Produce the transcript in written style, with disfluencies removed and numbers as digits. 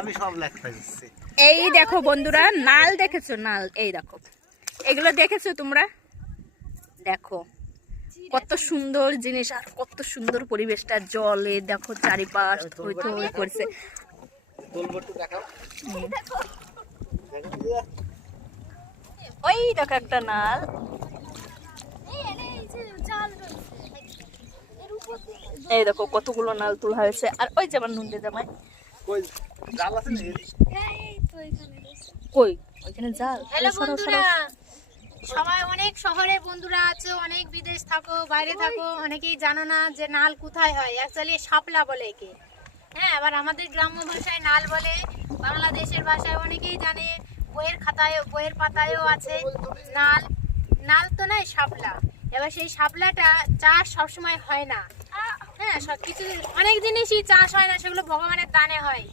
আমি সব লেখা দিচ্ছি। এই দেখো বন্ধুরা, নাল দেখেছো? নাল, এই দেখো, এগুলো দেখেছো তোমরা? দেখো কত সুন্দর জিনিস আর কত সুন্দর পরিবেশটা, জলে দেখো চারিপাশ থই থই করছে। ওই দেখো একটা নাল। এই দেখো কতগুলো নাল তোলা হয়েছে। আর ওই যে আমার নুনদে জামাই, কই জাল আছে নাকি? কই ওইখানে জাল। হ্যালো বন্ধুরা, সবাই অনেক শহরে বন্ধুরা আছো, অনেক বিদেশ থাকো, বাইরে থাকো, অনেকেই জানো না যে নাল কোথায় হয়। অ্যাকচুয়ালি শাপলা বলে একে। হ্যাঁ, আবার আমাদের গ্রাম্য ভাষায় নাল বলে, বাংলাদেশের ভাষায় অনেকেই জানে, বইয়ের খাতায় বইয়ের পাতায়ও আছে নাল। নাল তো নয়, শাপলা। এবার সেই শাপলাটা চাষ সবসময় হয় না। হ্যাঁ, সব কিছু অনেক জিনিসই চাষ হয় না, সেগুলো ভগবানের দানে হয়।